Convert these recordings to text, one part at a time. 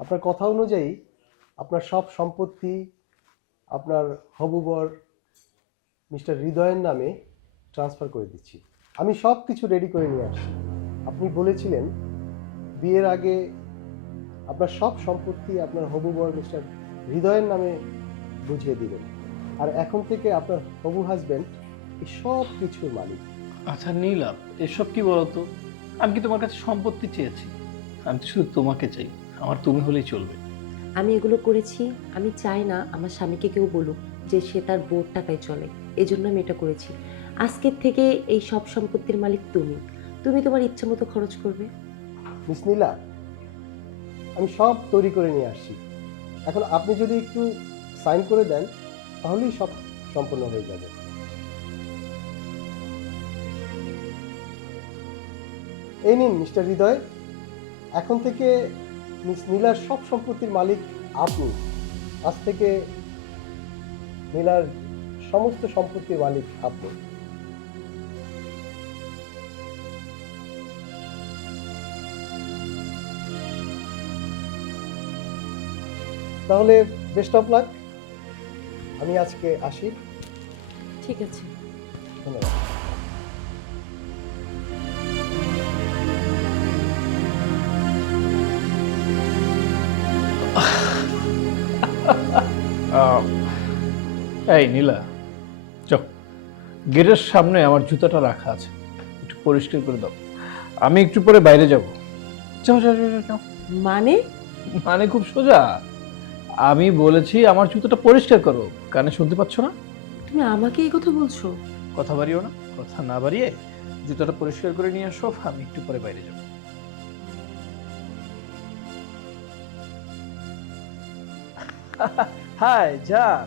আপনার কথা অনুযায়ী আপনার সব সম্পত্তি, আপনার হবুবর মিস্টার হৃদয়ের নামে ট্রান্সফার করে দিচ্ছি। আমি সব কিছু রেডি করে নিয়ে আসছি। আপনি বলেছিলেন, বিয়ের আগে আপনার সব সম্পত্তি আপনার হবুবর মিস্টার হৃদয়ের নামে বুঝিয়ে দিবেন। আর এখন থেকে আপনার হবু হাজবেন্ড এই সব কিছুর মালিক। আচ্ছা নীলা, এসব কি বলতো? আমি কি তোমার কাছে সম্পত্তি চেয়েছি? আমি শুধু তোমাকে চাই। আমার তুমি হলেই চলবে। আমি এগুলো করেছি আমি চাই না আমার স্বামীকে কেউ বলুক যে সে তার বোর টাকায় চলে। এই জন্য আমি এটা করেছি। আজকের থেকে এই সব সম্পত্তির মালিক তুমি। তুমি তোমার ইচ্ছা মতো খরচ করবে। মিস নীলা আমি সব তৈরি করে নিয়ে আসছি। এখন আপনি যদি একটু সাইন করে দেন তাহলেই সব সম্পন্ন হয়ে যাবে। এই নিন মিস্টার হৃদয় এখন থেকে মিস নীলার সব সম্পত্তির মালিক আপনি। আজ থেকে নীলার সমস্ত সম্পত্তির মালিক আপনি। তাহলে বেস্ট অফ লাক। আমি আজকে আসি। ঠিক আছে। ধন্যবাদ। এই নীলা চল। গেটের সামনে আমার জুতাটা রাখা আছে। একটু পরিষ্কার করে দাও। আমি একটু পরে বাইরে যাব। যাও যাও যাও, যাও, যাও মানে? মানে খুব সোজা। আমি বলেছি আমার জুতোটা পরিষ্কার করো। কানে শুনতে পাচ্ছ না? তুমি আমাকে এই কথা বলছো? কথা বাড়িও না কথা না বাড়িয়ে জুতোটা পরিষ্কার করে নিয়ে আসো আমি একটু পরে বাইরে যাব। হাই যা।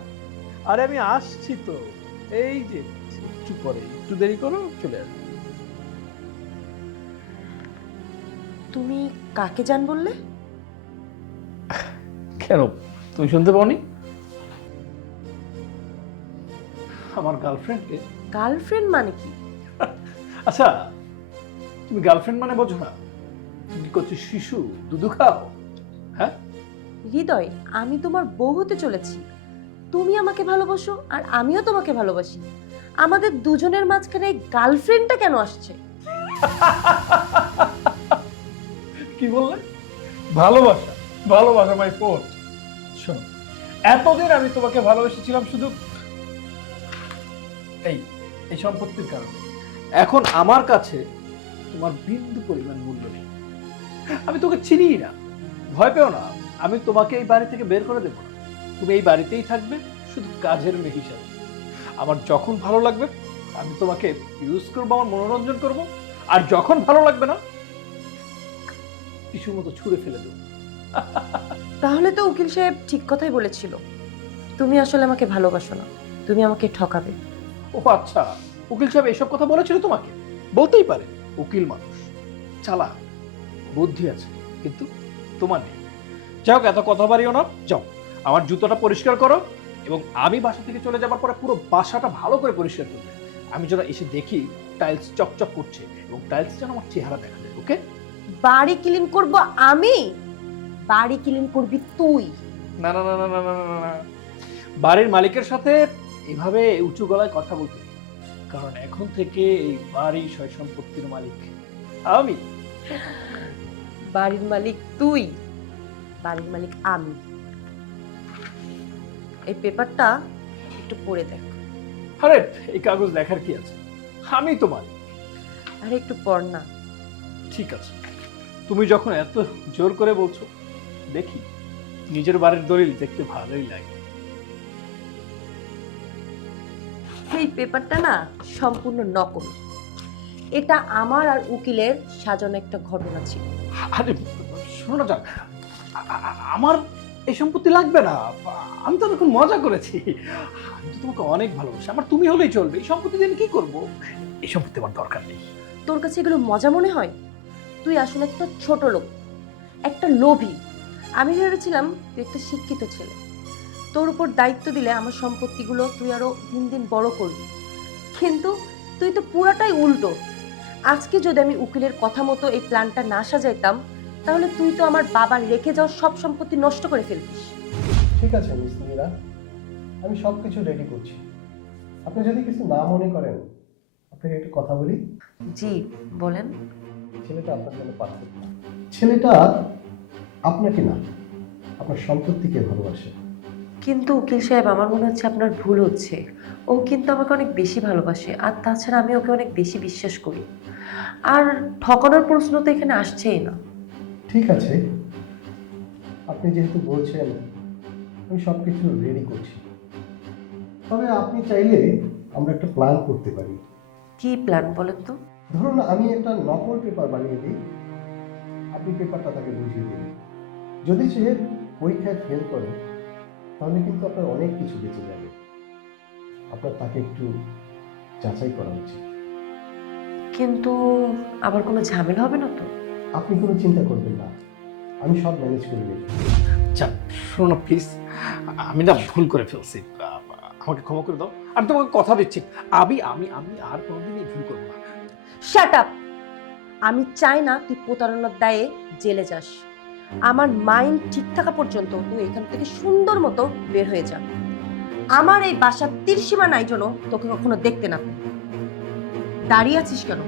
আরে আমি আসছি তো। এই যে একটু পরে একটু দেরি করো চলে আসব। তুমি কাকে জান বললে? কেন? তুমি শুনতে পাওনি? আমার গার্লফ্রেন্ডকে। গার্লফ্রেন্ড মানে কি? আচ্ছা তুমি গার্লফ্রেন্ড মানে বোঝো না। তুমি কি করছ শিশু দুধু খাও? হ্যাঁ? হৃদয় আমি তোমার বউ হতে চলেছি। তুমি আমাকে ভালোবাসো আর আমিও তোমাকে ভালোবাসি। আমাদের দুজনের মাঝখানে গার্লফ্রেন্ডটা কেন আসছে? কি বললে? ভালোবাসা ভালোবাসা মাই ফোন শোনো, এতদিন আমি তোমাকে ভালোবেসেছিলাম শুধু এই এই সম্পত্তির কারণে। এখন আমার কাছে তোমার বিন্দু পরিমাণ মূল্য নেই। আমি তোকে চিনি না। ভয় পেও না, আমি তোমাকে এই বাড়ি থেকে বের করে দেবো না। তুমি এই বাড়িতেই থাকবে শুধু কাজের মেয়ে হিসাবে আমার যখন ভালো লাগবে আমি তোমাকে ইউজ করব আমার মনোরঞ্জন করব আর যখন ভালো লাগবে না কিছুর মতো ছুঁড়ে ফেলে দেবো। তাহলে তো উকিল সাহেব ঠিক কথাই বলেছিল। তুমি আসলে আমাকে ভালোবাসো না তুমি আমাকে ঠকাবে। ও আচ্ছা উকিল সাহেব এসব কথা বলেছিল তোমাকে? বলতেই পারে উকিল মানুষ। চালা বুদ্ধি আছে কিন্তু তোমার নেই। যাই হোক এত কথা বাড়িও না যাও। আমার জুতোটা পরিষ্কার করো এবং আমি বাসা থেকে চলে যাবার পরে পুরো বাসাটা ভালো করে পরিষ্কার করবে। আমি যেন এসে দেখি টাইলস চকচক করছে এবং টাইলস যেন আমার চেহারা দেখা যায় ওকে বাড়ি ক্লিন করব আমি? বাড়ি ক্লিন করবি তুই। না না না না না না না, না। বাড়ির মালিকের সাথে এভাবে উঁচু গলায় কথা বলতে নেই। কারণ এখন থেকে এই বাড়ি সয় সম্পত্তির মালিক। আমি। বাড়ির মালিক তুই। বাড়ির মালিক আমি। এই পেপারটা একটু পড়ে দেখ। আরে এই কাগজ দেখার কি আছে? আমি তো মালিক আর একটু পড় না। ঠিক আছে। তুমি যখন এত জোর করে বলছো দেখি নিজের বাড়ির দলিল দেখতে ভালোই লাগে। এই পেপারটা না সম্পূর্ণ নকল। এটা আমার আর উকিলের সাজানো একটা ঘটনা ছিল। আরে শোনো যাক আমার এই সম্পত্তি লাগবে না। আমি তো এখন মজা করেছি। আমি তো তোমাকে অনেক ভালোবাসি। আমার তুমি হলেই চলবে। এই সম্পত্তি দিয়ে আমি কি করব? এই সম্পত্তি আমার দরকার নেই। তোর কাছে এগুলো মজা মনে হয়? তুই আসলে একটা ছোট লোক, একটা লোভী। আমি ভেবেছিলাম তুই একটা শিক্ষিত ছেলে। তোর উপর দায়িত্ব দিলে আমার সম্পত্তিগুলো তুই আরও দিন দিন বড় করবি। কিন্তু তুই তো পুরাটাই উল্টো। আজকে যদি আমি উকিলের কথা মতো এই প্ল্যানটা না সাজাইতাম তাহলে তুই তো আমার বাবার রেখে যাওয়া সব সম্পত্তি নষ্ট করে ফেলতিস। ঠিক আছে মিস মীরা। আমি সব কিছু রেডি করছি। আপনি যদি কিছু না মনে করেন আপনাকে একটা কথা বলি? জি বলেন। ছেলেটা আপনার জন্য পারফেক্ট না। ছেলেটা আপনাকে না আপনার সম্পত্তিকে ভালোবাসে। কিন্তু উকিল সাহেব আমার মনে হচ্ছে আপনার ভুল হচ্ছে। ও কিন্তু আমাকে অনেক বেশি ভালোবাসে আর তাছাড়া আমি ওকে অনেক বেশি বিশ্বাস করি। আর ঠকানোর প্রশ্ন তো এখানে আসছেই না। ঠিক আছে। আপনি যেহেতু বলছেন আমি সব কিছু রেডি করছি। তবে আপনি চাইলে আমরা একটা প্ল্যান করতে পারি। কি প্ল্যান বলেন তো? ধরুন আমি একটা নকল পেপার বানিয়ে দিই। আপনি পেপারটা তাকে বুঝিয়ে দিন। যদি সে পরীক্ষায় ফেল করে তাহলে কিন্তু আপনার অনেক কিছু বেঁচে যাবে। আপনার তাকে একটু যাচাই করা উচিত। কিন্তু আবার কোনো ঝামেলা হবে না তো? আপনি কোনো চিন্তা করবেন না। আমি সব ম্যানেজ করে নেব যান শোনো প্লিজ আমি না ভুল করে ফেলছি। আমাকে ক্ষমা করে দাও। আমি তোমাকে কথা দিচ্ছি। আমি আমি আমি আর কোনোদিন এই ভুল করব না। শাট আপ আমি চাই না তুই প্রতারণার দায়ে জেলে যাস। আমার মাইন্ড ঠিক থাকা পর্যন্ত তুই এখান থেকে সুন্দর মতো বের হয়ে যা। আমার এই বাসার তীর সীমা নাই জন্য তোকে কখনো দেখতে না পাই। দাঁড়িয়ে আছিস কেন?